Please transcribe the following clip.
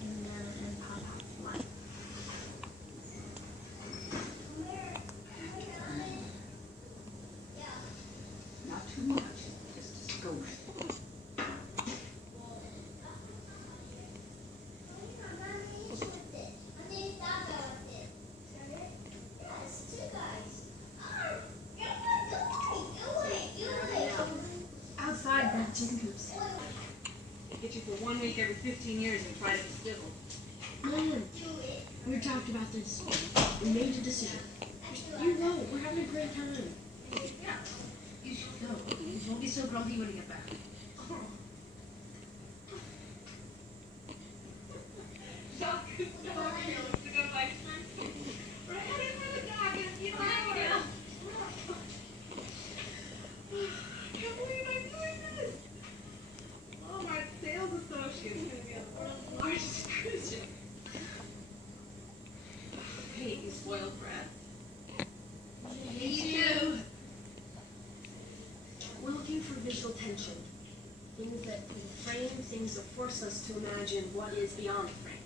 and Nana and Papa life. Not too much, just a skosh. Outside, back chicken coops. Get you for 1 week every 15 years and try to be civil. Mom, we talked about this. We made a decision. You know, we're having a great time. Yeah, you should go. You won't be so grumpy when you get back. Hey, you spoiled brat. Me too. We're looking for visual tension. Things that frame, things that force us to imagine what is beyond the frame.